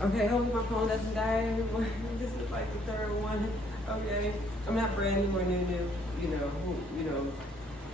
Okay, hopefully my phone doesn't die. This is like the third one. Okay, I'm not brand new or new.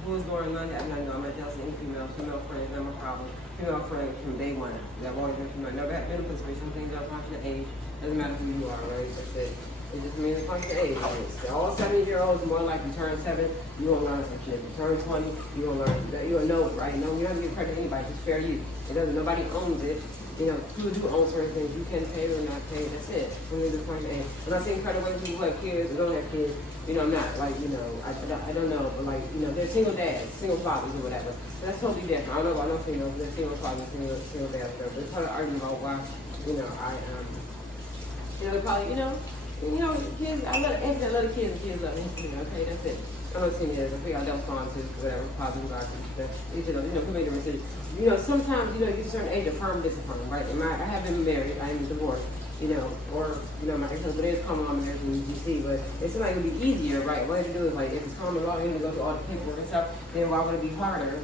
Who's going on? I'm not know. I'm not jealous of any female friends, not my problem. Female friend from day one. I've always been female. Never had been in a place where some things are a function of age. Doesn't matter who you are, right? That's it. It just means a function of age. Right? All 70-year-olds more likely turn 7, you won't learn some shit. You turn 20, you won't learn that. You'll know it, right? No, you don't have to get pregnant with anybody. It's fair use. It doesn't. Nobody owns it. People do own certain things. You can pay or not pay. That's it. When you're the function of age. I'm not saying credit away people who have kids or don't have kids. I'm not like, I don't know, but like, they're single dads, single fathers or whatever. So that's totally different. I don't know, I know singles, they're single fathers, single dads, but they're trying to argue about why, they're probably, kids, I love the kids and kids love me, okay, that's it. I'm not saying that, I figure out they'll spawn to whatever, positive God, could make a decision. Sometimes, you get a certain age, affirm, disaffirm, right? I have been married, I am divorced. My ex-husband is common law marriage in DC, but it seems like it would be easier, right? What I have to do is, like, if it's common law, you need to go through all the paperwork and stuff, then why would it be harder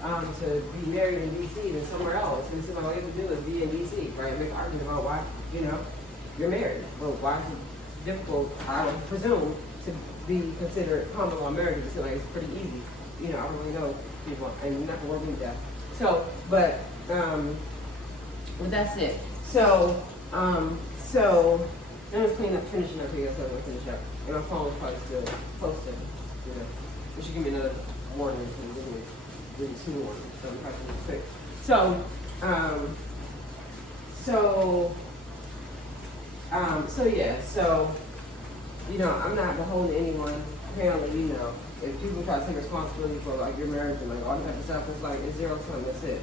to be married in DC than somewhere else? And it seems like all you have to do is be in DC, right? Make an argument about why, you're married. Well, why is it difficult, I would presume, to be considered common law marriage? It seems like it's pretty easy. I don't really know people, and not to work with that. So, but that's it. So I'm just finishing up here, so I'm gonna finish up. And my phone is probably still close to, it should give me another warning, so give me 2 warnings, so I'm probably gonna quick. I'm not beholden to anyone. Apparently, if people try to take responsibility for like your marriage and like all that type of stuff, it's like it's 0 sum. That's it.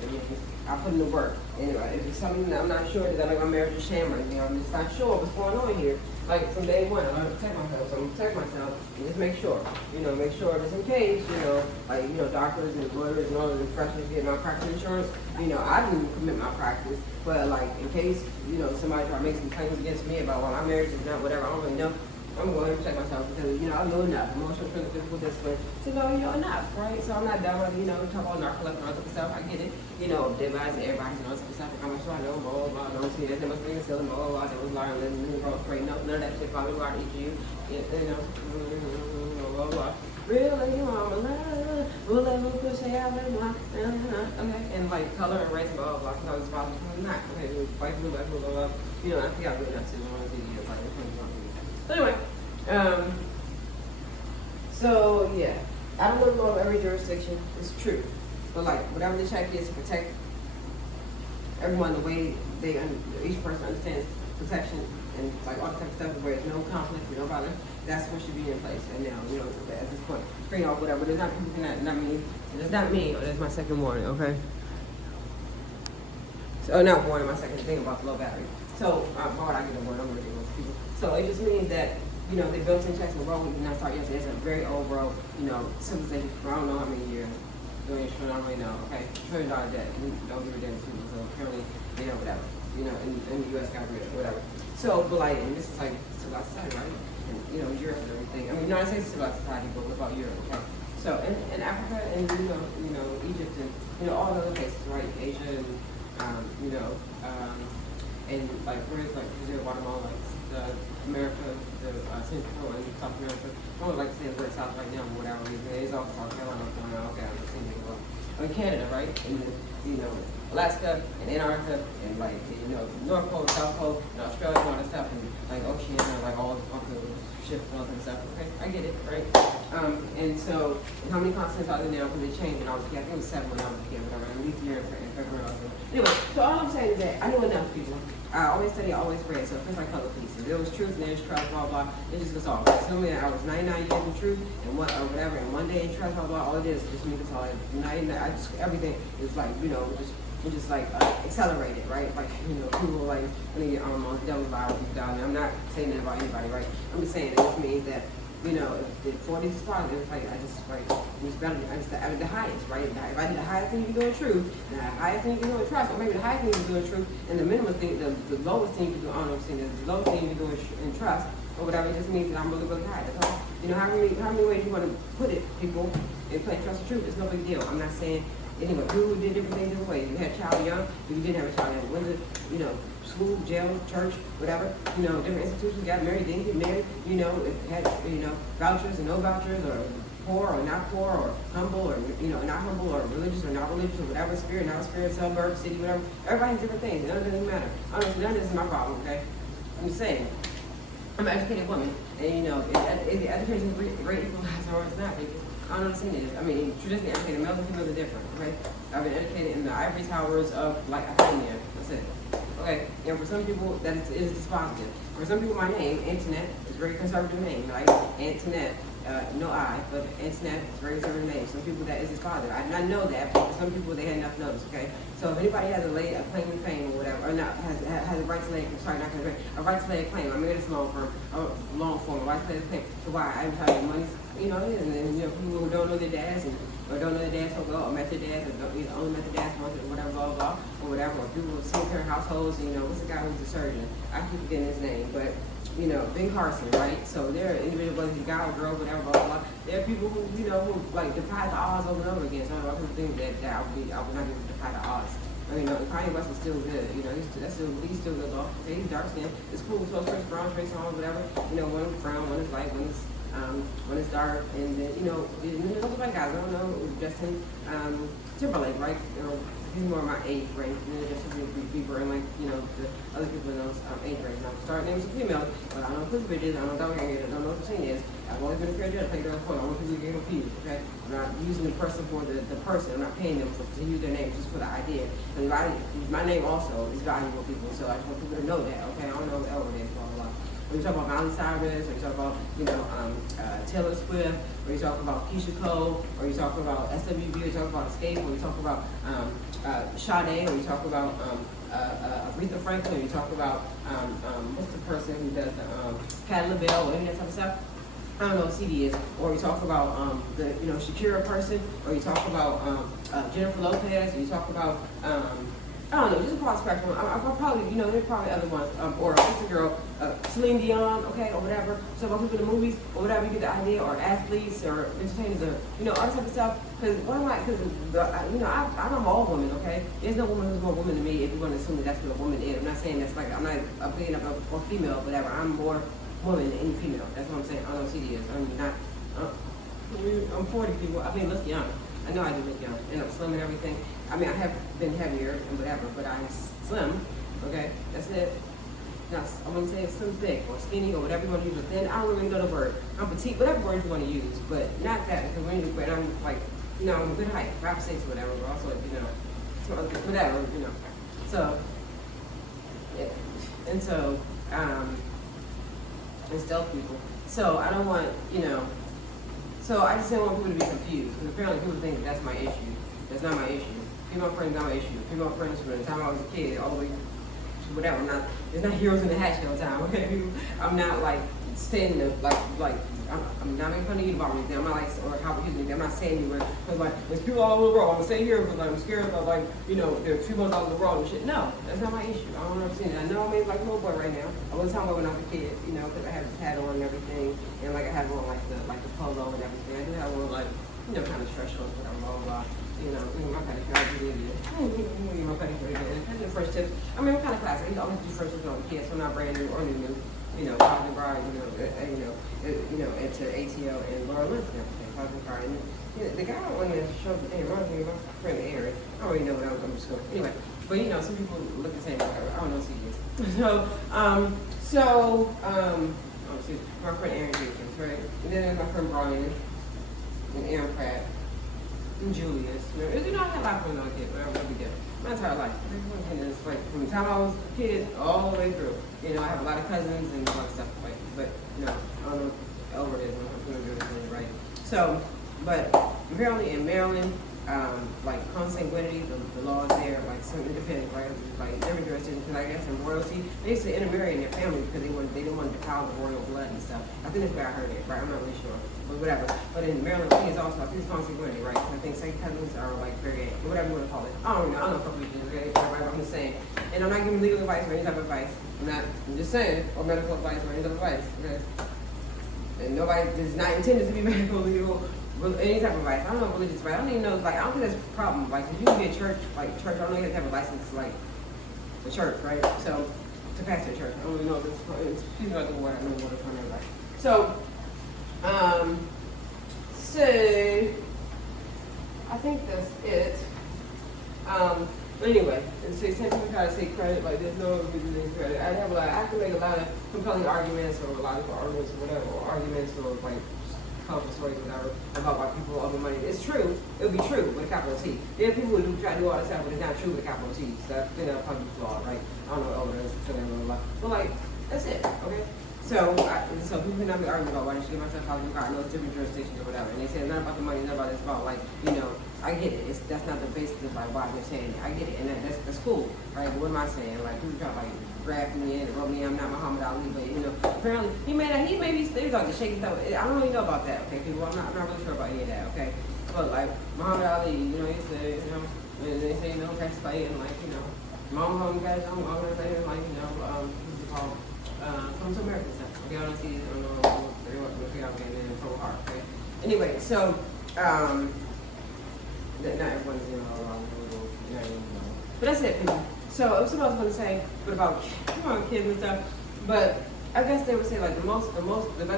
I put in the work. Anyway, if it's something that I'm not sure that like my marriage is sham or anything, I'm just not sure what's going on here. Like from day one, I learned to protect myself. So I'm gonna protect myself and just make sure. Make sure just in case, doctors and lawyers and all of the professionals get malpractice insurance. I didn't commit malpractice, but like in case, somebody try to make some claims against me about why my marriage is not whatever, I don't really know. I'm going to protect myself because, I know enough. Emotional, physical discipline to know, enough, right? So I'm not done with, talk about narcolepsy and all that type of stuff. I get it. Device, everybody, all that type of stuff. How much do I know? Blah, blah, blah. Don't see that. They must be selling, blah, blah, blah. That was lying, living, wrong, straight. No, none of that shit. Probably lied to you. Blah, blah. Really, I'm alive. We'll let me push it out. Okay. And like color and race, blah, blah, blah. Because I was about to not. Okay. White, blue, blah, blah, blah. I think I really not to one of the videos. Like, anyway, I don't want to go over every jurisdiction. It's true, but like whatever the check is to protect everyone the way each person understands protection and like all the type of stuff where there's no conflict, no violence. That's what should be in place. And now, at this point, bring off whatever. There's not people not me. It's not me. That's my second warning. Okay. So not warning. My second thing about the low battery. So why would I get a warning? I'm ridiculous people. So it just means that, they built in checks and road, we did not start yesterday. It's a very old road, civilization for I don't know how many years. I don't really know, okay? $1 trillion debt. We don't give a damn to people, so apparently, whatever. In the US got rid of whatever. So, but like, and this is like civilized society, right? And, Europe and everything. I mean, United States is civilized society, but what about Europe, okay? So, in Africa and, Egypt and, all the other places, right? Asia and, and like, where's like Brazil, Guatemala, America, Central and South America. I don't like to say the word South right now, but whatever reason. It's all South Carolina going on. Okay, I'm just saying it well. Canada, right? And Alaska and Antarctica and like, North Pole, South Pole, and Australia and all that stuff, and like Oceania, like all the ships and all that stuff. Okay, I get it, right? And so, how many continents are there now? Because they changed and all this. I think it was 7 when I was a kid, whatever. At least a year in February. Anyway, so all I'm saying is that I know enough people. I always study, always read, so it feels like color pieces. There was truth, and there's trust, blah, blah. It just was all. So I was 99 years in truth, and whatever, and one day in trust, blah, blah. All it is just me, that's all. Everything is like, just like accelerated, right? Like, people like, when you get on double viral people down there. I'm not saying that about anybody, right? I'm just saying it just means that, if 40 is positive, it's like, it's better, I did the highest, right? If I did the highest thing you can do in truth, and the highest thing you can do in trust, or maybe the highest thing you can do in truth, and the minimum thing, the lowest thing you can do, I don't know what I'm saying, the lowest thing you can do in trust, or whatever, it just means that I'm really, really high. That's all. How many ways you want to put it, people, and play trust and truth, it's no big deal. I'm not saying Anyway, people did different things different ways. You had a child young, if you didn't have a child young. Went to, school, jail, church, whatever. Different institutions got married, didn't get married. It had, vouchers and no vouchers, or poor or not poor, or humble or, not humble, or religious or not religious, or whatever spirit, not spirit, suburb, city, whatever. Everybody has different things. None of it doesn't matter. Honestly, none of this is my problem, okay? I'm just saying. I'm an educated woman, and is education a great equalizer or it's not? I don't understand it. I mean, traditionally educated males and females are different, okay? I've been educated in the ivory towers of, like, academia. That's it. Okay, for some people, that is dispositive. For some people, my name, Antoinette, is a very conservative name, like Antoinette, no I, but Antoinette is a very conservative name. Some people, that is dispositive. I know that, but for some people, they had enough notice, okay? So if anybody has a claim to fame or whatever, or not, has a right to lay, a right to lay a claim. I made this long form, a right to lay a claim. So why? I'm telling you, money's, it is. And then, people who don't know their dads, or don't know their dads, or met their dads, or don't, only met their dads once, or whatever, blah, blah, or whatever. Or people with single parent households, what's the guy who's a surgeon? I keep forgetting his name, but, Ben Carson, right? So there are individuals, whether he's a guy or girl, whatever, blah, blah, blah. There are people who, who, like, defy the odds over and over again. So a lot of people think that I would not be able to defy the odds. Kanye West is still good. He's still good. Okay, he's dark skinned. It's cool. So Chris Brown, Trey Songz, whatever. One is brown, one is light, one is dark, and then there's other white guys. I don't know, Justin Timberlake, right? He's more my age range. Justin Bieber and the other people in those age range. Now, start names of females, but I don't know who bitches. I don't know dog hairs. I don't know what the thing is. I've always been a fair judge. Play girl phone. I want people to get confused. Okay, I'm not using the person for the person. I'm not paying them to use their name just for the idea. And my name also is valuable to people, so I just want people to know that. Okay, I don't know what L is. Blah blah blah. When you talk about Miley Cyrus, or you talk about, Taylor Swift, or you talk about Keisha Cole, or you talk about SWV, or you talk about Escape, or you talk about Sade, or you talk about Aretha Franklin, or you talk about what's the person who does the Patti LaBelle, or any of that type of stuff. I don't know what CD is, or you talk about the Shakira person, or you talk about Jennifer Lopez, or you talk about I don't know, just a broad spectrum. I'll probably, there's probably other ones, or what's the girl, Celine Dion, okay, or whatever. So about people in the movies, or whatever, you get the idea, or athletes, or entertainers, or all that type of stuff. Because I'm all women, okay. There's no woman who's more woman than me. If you're going to assume that that's what a woman is, I'm not saying that's like I'm not being up or female, whatever. I'm more woman than any female. That's what I'm saying. I don't know what CD is. I'm not. I'm 40 people. I mean, look young. I know I do look young, and I'm slim and everything. I mean, I have been heavier and whatever, but I'm slim. Okay, that's it. Now, I wouldn't say it's slim, thick, or skinny, or whatever you want to use. But then I don't really know the word. I'm petite, whatever word you want to use, but not that. Because when I'm like, I'm a good height, 5'6", whatever. But also, whatever, So, yeah. And so, and stealth people. So I don't want, So I just don't want people to be confused, because apparently people think that's my issue. That's not my issue. Female friends not my issue. Female friends from the time I was a kid all the way to whatever. It's not heroes in the hatch all the time. Okay, I'm not like saying I'm not making fun of you about anything. I'm not like, or how we use it. I'm not saying you because there's people all over the world. I'm gonna stay here because I'm scared of there's people all over the world and shit. No, that's not my issue. I don't understand. I know I'm like a little boy right now. I was talking about when I was a kid, because I have this hat on and everything, and I have on like the polo and everything. I do have on kind of stretch shorts, whatever, blah blah. My pedicure, I do it. My pedicure, I do first tips. I mean, what kind of class? I always do first tips on the kids, so I'm not brand new or new. Cosmic Bride, into ATL and Laura Lynch and everything, Cosmic Bride. And the guy on the show today reminds me of my friend Aaron. I don't really know what I was going to school. Anyway, but some people look the same, whatever. I don't know CDs. My friend Aaron Jenkins, right? And then there's my friend Brian and Aaron Pratt. And Julius. I had a lot of friends on kids, but I don't really get it. My entire life. From the time I was a kid all the way through. I have a lot of cousins and a lot of stuff but I don't know over it is. I'm going to do it right. So, but apparently in Maryland, consanguinity, the laws there, some independent, right? Different jurisdictions, because I guess in royalty, they used to intermarry in their family because they didn't want to defile the royal blood and stuff. I think that's where I heard it, right? I'm not really sure, but whatever. But in Maryland, I think it's also, it's consanguinity, right? I think second cousins are very, whatever you want to call it. I don't know what we do, okay? Right, I'm just saying. And I'm not giving legal advice or any type of advice. I'm just saying, or medical advice or any type of advice, okay? And nobody is not intended to be medical, legal, any type of advice. I don't know if religious advice. I don't even know. Like I don't think that's a problem. Like if you can be a church, like church, I don't know you have to have a license, like the church, right? So to pastor a church, I don't really know if it's excuse me, like the word. I don't know what it's on everybody. So, so I think that's it. Anyway, and so some people try to say credit, like there's no religious credit. I can make a lot of compelling arguments or logical arguments or whatever, or arguments or like colorful stories or whatever about why people owe money. It's true. It'll be true with a capital T. There are people who try to do all this stuff, but it's not true with a capital T. So I think that'll probably be flawed, right? I don't know what over there, but like, that's it, okay? So people can not be arguing about why I should give myself housing card, no different jurisdictions or whatever. And they say it's not about the money, it's not about this, about like, I get it. That's not the basis of like why they're saying it. I get it, and that's cool, right? But what am I saying? Like people try to like grab me in and rub me in. I'm not Muhammad Ali, but apparently he may be like the shaking stuff. I don't really know about that, okay, people. I'm not really sure about any of that, okay. But like Muhammad Ali, he said, when they say press fight and like Mama guys, I'm gonna say like what's it called? Come to America stuff. Okay, I don't see, I don't know, figure out getting in Purple Heart, okay? Anyway, so, not everyone's, but that's it, people. So, it was what I was going to say, but about, kids and stuff, but I guess they would say, like, the best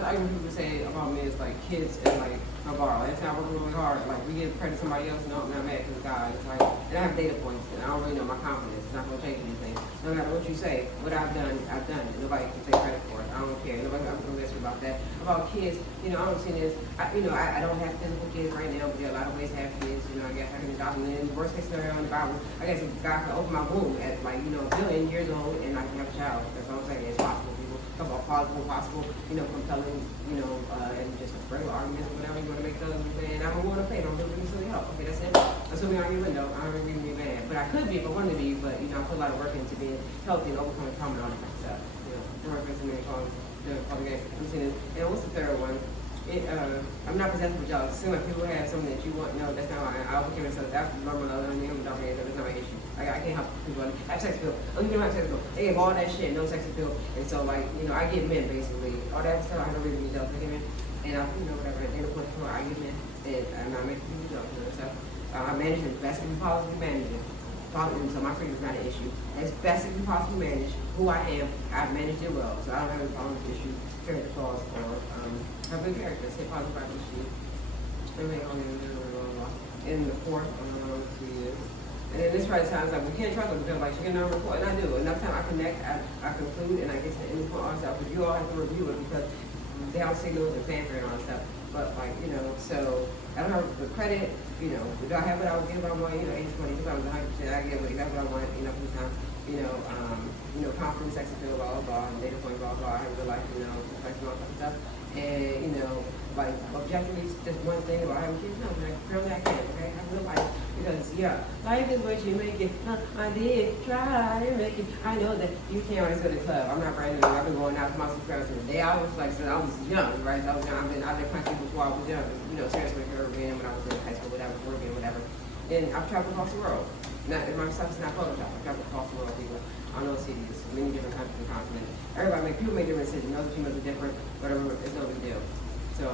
argument people would say about me is, like, kids and, like, my bar. Like, I work really hard. Like, we give credit to somebody else, no, I'm not mad because God. It's like, and I have data points, and I don't really know my confidence. It's not going to change anything. No matter what you say, what I've done, I've done it. Nobody can take credit for it. I don't care. Nobody, I'm going to ask you about that. About kids, I don't see this. I don't have physical kids right now, but there are a lot of ways to have kids. I guess I can adopt them in. Worst case scenario in the Bible, I guess if God can open my womb at, like, a billion years old and I can have a child. That's what I'm saying. It's possible. Talk about possible, compelling, and just regular arguments or whatever you want to make those, and I don't want to pay, don't do any silly help. Okay, that's it. Assuming I'm your window, I don't really be mad. But I could be if I wanted to be, but, I put a lot of work into being healthy and overcoming trauma and all that kind of stuff. And what's the third one? I'm not possessed with y'all. It seems like people have something that you want. No, that's not why I overcame myself. That's normal. That's not my issue. I can't help people. I have sex appeal. Other people have sex appeal. They have all that shit, no sex appeal. And so, like, I get men basically. All that stuff, I don't really be jealous. I get men. And whatever. At the end of the point, I get men. And I'm not making people jealous. So, I manage it as best as we possibly manage it. So my freedom is not an issue. As best as we possibly manage who I am, I've managed it well. So I don't have any problem with issues, character flaws, or have good character. Say positive about issue. In the fourth, let's see this. And then this right times like we can't trust them because like she can never report, and I do. Enough time I connect, I conclude, and I get to the end point on stuff. But you all have to review it because they have signals and fanfare and all that stuff. But like so I don't have the credit. Do I have what I would give? I want 80-20. If I was 100%, I give exactly what I want. For the time. Confidence, sex appeal, blah blah blah, and data point, blah blah. I have real life, sex and all that stuff. And like objectively, just one thing about having kids. No, like apparently I can. Okay, I have real life because life is what you make it. I did try to make it. I know that you can't always go to the club. I'm not brand new. I've been going out to my subscribers the day I was like since I was young, right? So I was young. I've been out there country before I was young. Seriously, urban when I was in high school, whatever, working, whatever. And I've traveled across the world. My stuff is not Photoshop. I've traveled across the world, people. I know cities, many different countries and continents. People make different decisions. Other females are different, whatever. It's no big deal. So,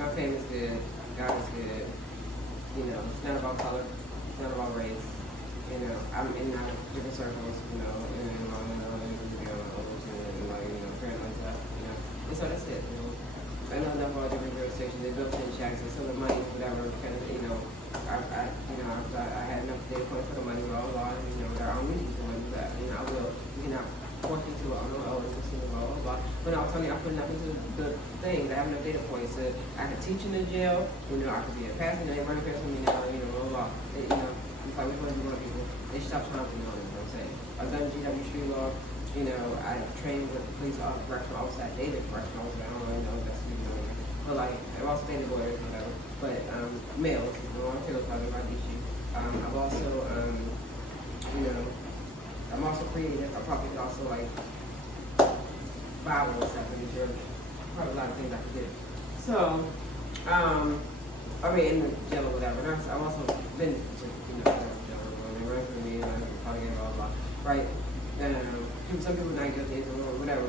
my fame is good. God is good. It's not about color. It's not about race. I'm in and out of different circles. Apparently stuff. And so that's it. I know enough about different jurisdictions. They built in checks and some of the money, whatever. Kind of, I had enough data points for the money, blah blah blah. There are only people money, but I will. You cannot force me to. I don't know. Blah blah blah. But I was telling you, I put enough into the things. I have enough data points. So I could teach in the jail. I could be a pastor. They run a pastor me now. Blah blah. It's like we want to do people. They stop trying to know what I'm saying. I've done GW street law. I trained with the police correctional officer, data correctional officer. I don't really know if that's but like I've also dated lawyers, whatever. But males, I'm still talking about the issue. I've also, I'm also creative. I probably could also like Bible and stuff in the church. Probably a lot of things I could do. So, in the jail or whatever. I've also been to, jail for me, probably get all about, right? Some people not guilty or whatever.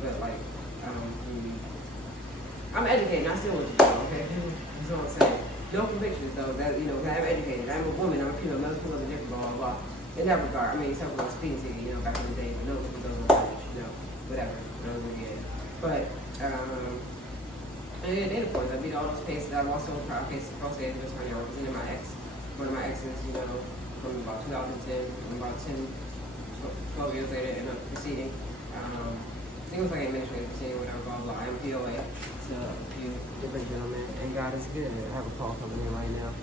But like, I'm educated, and I still went to jail, okay? That's what I'm saying. No convictions, though, that, you know, I'm educated. I'm a woman, I'm a female, male, female, different, blah, blah, blah. In that regard, I mean, except for the speeding ticket, you know, back in the day, but no, it goes on college, you know, whatever. I don't really get it. But, and then of course, I beat all those cases. I've also tried cases across the Angeles County. I represented my ex, one of my exes, you know, from about 2010, from about 10, 12 years later in a proceeding. I think it was like an administrative proceeding, whatever, blah, blah. I am POA to a few different gentlemen, and God is good. I have a call coming in right now.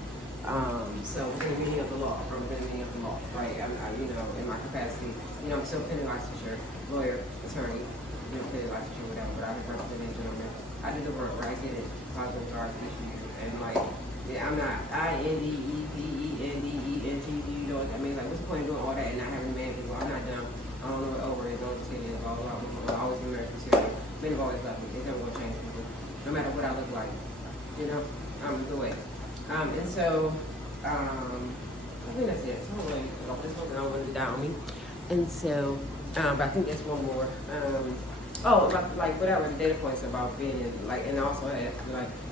So within the meaning of the law, from within the meaning of the law, right? You know, in my capacity, you know, I'm still pending licensure, lawyer, attorney, you know, pending licensure, whatever, but I've been representing gentlemen. I did the work, right? I did it, positive guard issues, and like, yeah, I'm not INDEPENDENT, you know what I mean? Like, what's the point of doing all that and not having a man people? I'm not done. I don't know what over is, don't see it, blah, blah, blah. I always been very considerate. Men have always loved me. They never will change people, no matter what I look like, you know? I'm the way. And so, I think that's it. So I'm going to off this one, and I don't want to down me. And so, but I think there's one more. About like whatever the data points about being in, like, and also like,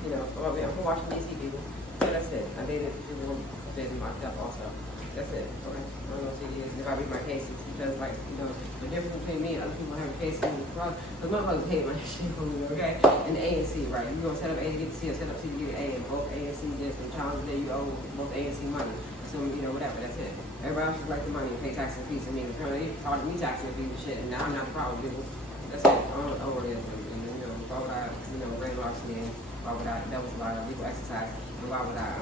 you know, I'm from Washington D.C. people. So that's it. I dated people who did myself also. That's it. Okay. I don't know if I read my cases because, like, you know, the difference between me and other people having cases in the front, because motherfuckers hate my shit for me, okay? And the A and C, right? You're gonna set up A to get to C or set up C to get A, and both A and C just some challenges that you owe both A and C money. So, you know, whatever, that's it. Everybody else should like the money and pay taxes and fees, and me, apparently they charge me taxes and fees and shit, and now I'm not the problem, people. That's it. I don't know what it is. And, you know, why would I, you know, grand larceny? Why would I? That was a lot of legal exercise. And why would I?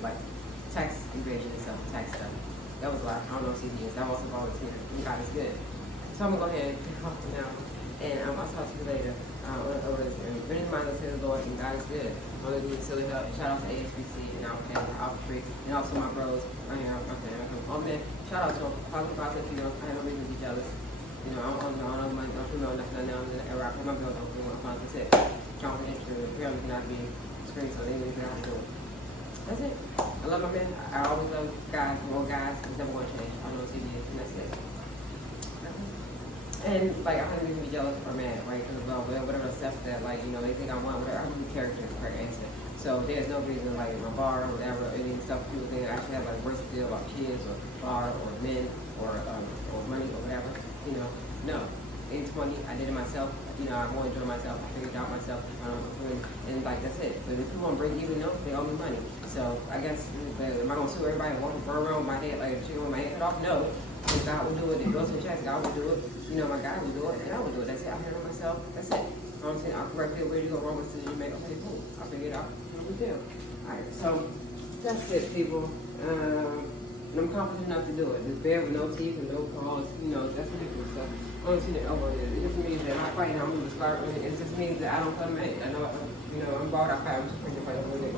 Like tax evasion and stuff, tax stuff. That was a lot. I don't know what CDs. That also volunteer. God is good. So I'm gonna go ahead and off now, and I'll talk to you later. Over this. Bring in mind to the Lord, and God is good. I'm gonna do silly help. Shout out to ASBC and Alpha Free, and also my bros right here. Oh man, shout out to them. Positive process, you know, I have no reason to be jealous. You know, I don't know money, don't feel nothing now. I pay my bills, don't feel my funds. That's it. Confidential, apparently cannot be screened, so they need to have to do it. That's it. I love my men. I always love guys, more guys. It's never going to change. I don't know what it is, and that's it. And like, I don't even be jealous or mad, right? Because whatever stuff that, like, you know, they think I want, whatever. I have a character is the correct answer. So there's no reason, like, in my bar or whatever, any stuff people think I actually have like worse to deal about kids or bar or men or money or whatever. You know, no. 80-20, I did it myself. You know, I want to enjoy myself. I figured it out myself. And like, that's it. But if people want to break even, no, they owe me money. So I guess, am I going to sue everybody and walk around with my head, like, she want my head cut off? No. If God will do it, it goes to the chest, God will do it. You know, my God will do it, and I will do it. That's it. I handle myself. That's it. You know what I'm saying? I'll correct it. Where do you go wrong with decision you make? Okay, cool. I'll figure it out. No big deal. Alright, so that's it, people. And I'm confident enough to do it. This bear with no teeth and no claws, you know, that's ridiculous stuff. I don't see the elbow there. It just means that I'm not fighting, I'm moving smart. It just means that I don't cut mad. I know, you know, I'm bald, I fight. I'm just trying to fight every day.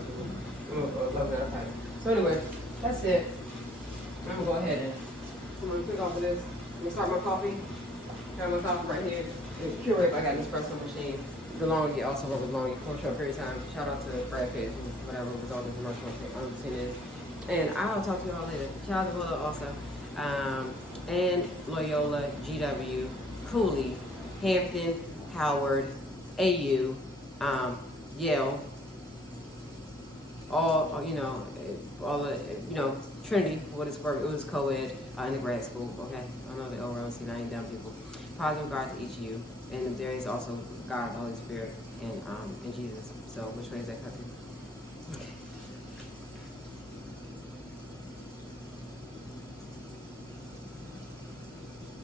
I'm love that I fight. So anyway, that's it. I'm gonna go ahead and I'm gonna click off of this. I'm gonna start my coffee. Have my coffee right here. It's pure if I got an espresso machine. The longer, also work with long for a short period of time. Shout out to Brad Pitt, whatever was all the commercial seen it. And I'll talk to y'all later. Shout out to Lola also. And Loyola, GW, Cooley, Hampton, Howard, AU, Yale, all, you know, all the, you know, Trinity, what is it was co-ed in the grad school, okay? I know the overall see 9 dumb people. Positive regard to each of you. And there is also God, the Holy Spirit, and Jesus. So which way is that country?